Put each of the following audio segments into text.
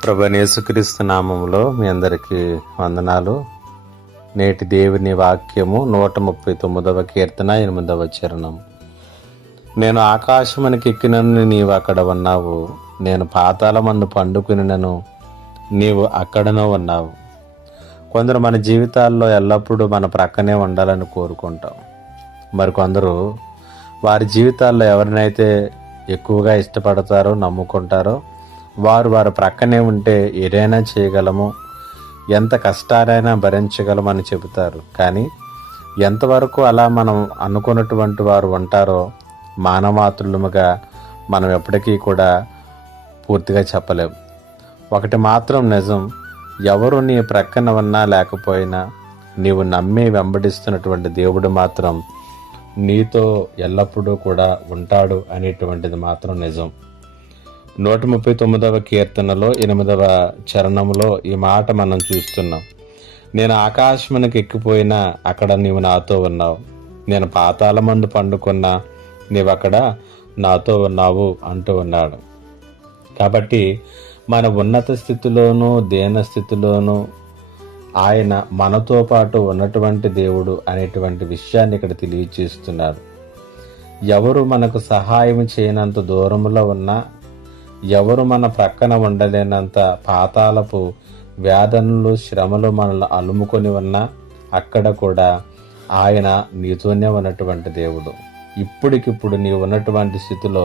ప్రభువైన యేసుక్రీస్తు నామములో మీ అందరికీ వందనాలు. నేటి దేవుని వాక్యము 139వ కీర్తన 8వ చరణం. నేను ఆకాశమునికి ఎక్కినను నీవు అక్కడ ఉన్నావు, నేను పాతాళమందు పండుకునినను నీవు అక్కడనో ఉన్నావు. కొందరు మన జీవితాల్లో ఎల్లప్పుడూ మన ప్రక్కనే ఉండాలని కోరుకుంటాం. మరికొందరు వారి జీవితాల్లో ఎవరినైతే ఎక్కువగా ఇష్టపడతారో, నమ్ముకుంటారో వారి ప్రక్కనే ఉంటే ఏదైనా చేయగలము, ఎంత కష్టాలైనా భరించగలమని చెబుతారు. కానీ ఎంతవరకు అలా మనం అనుకున్నటువంటి వారు ఉంటారో మానవాతులముగా మనం ఎప్పటికీ కూడా పూర్తిగా చెప్పలేం. ఒకటి మాత్రం నిజం, ఎవరు నీ ప్రక్కన ఉన్నా లేకపోయినా నీవు నమ్మి వెంబడిస్తున్నటువంటి దేవుడు మాత్రం నీతో ఎల్లప్పుడూ కూడా ఉంటాడు అనేటువంటిది మాత్రం నిజం. 139వ కీర్తనలో 8వ చరణంలో ఈ మాట మనం చూస్తున్నాం. నేను ఆకాశమునికి ఎక్కిపోయినా అక్కడ నీవు నాతో ఉన్నావు, నేను పాతాళమందు పండుకున్నా నీవు అక్కడ నాతో ఉన్నావు అంటూ ఉన్నాడు. కాబట్టి మన ఉన్నత స్థితిలోనూ దీన స్థితిలోనూ ఆయన మనతో పాటు ఉన్నటువంటి దేవుడు అనేటువంటి విషయాన్ని ఇక్కడ తెలియచేస్తున్నాడు. ఎవరు మనకు సహాయం చేయనంత దూరంలో ఉన్నా, ఎవరు మన ప్రక్కన ఉండలేనంత పాతాళపు వేదనలు, శ్రమలు మనల్ని అలుముకొని ఉన్నా అక్కడ కూడా ఆయన నీతోనే ఉన్నటువంటి దేవుడు. ఇప్పటికిప్పుడు నీ ఉన్నటువంటి స్థితిలో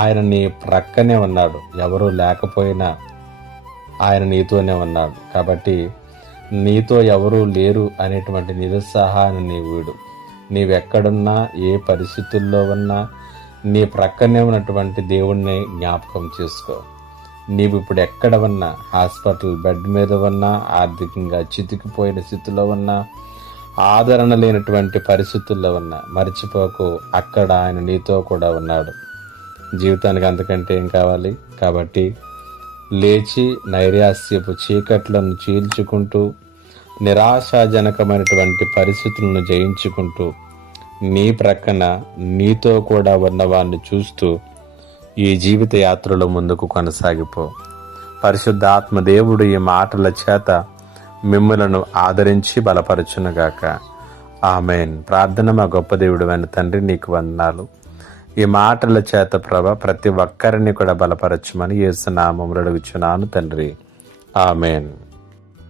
ఆయన నీ ప్రక్కనే ఉన్నాడు. ఎవరు లేకపోయినా ఆయన నీతోనే ఉన్నాడు. కాబట్టి నీతో ఎవరూ లేరు అనేటువంటి నిరుత్సాహాన్ని నీ వీడు. నీవెక్కడున్నా, ఏ పరిస్థితుల్లో ఉన్నా నీ ప్రక్కనే ఉన్నటువంటి దేవుణ్ణి జ్ఞాపకం చేసుకో. నీవు ఇప్పుడు ఎక్కడ ఉన్నా, హాస్పిటల్ బెడ్ మీద ఉన్నా, ఆర్థికంగా చితికిపోయిన స్థితిలో ఉన్నా, ఆదరణ లేనటువంటి పరిస్థితుల్లో ఉన్నా మర్చిపోకు, అక్కడ ఆయన నీతో కూడా ఉన్నాడు. జీవితానికి అంతకంటే ఏం కావాలి? కాబట్టి లేచి నైరాస్యపు చీకట్లను చీల్చుకుంటూ, నిరాశాజనకమైనటువంటి పరిస్థితులను జయించుకుంటూ, నీ ప్రక్కన నీతో కూడా ఉన్నవాన్ని చూస్తూ ఈ జీవిత యాత్రలో ముందుకు కొనసాగిపో. పరిశుద్ధ ఆత్మదేవుడు ఈ మాటల చేత మిమ్ములను ఆదరించి బలపరచునుగాక. ఆమేన్. ప్రార్థన. మా గొప్ప దేవుడు అయిన తండ్రి, నీకు వందనాలు. ఈ మాటల చేత ప్రభా ప్రతి ఒక్కరిని కూడా బలపరచుమని యేసు నామములో అడుగుచున్నాను తండ్రి. ఆమేన్.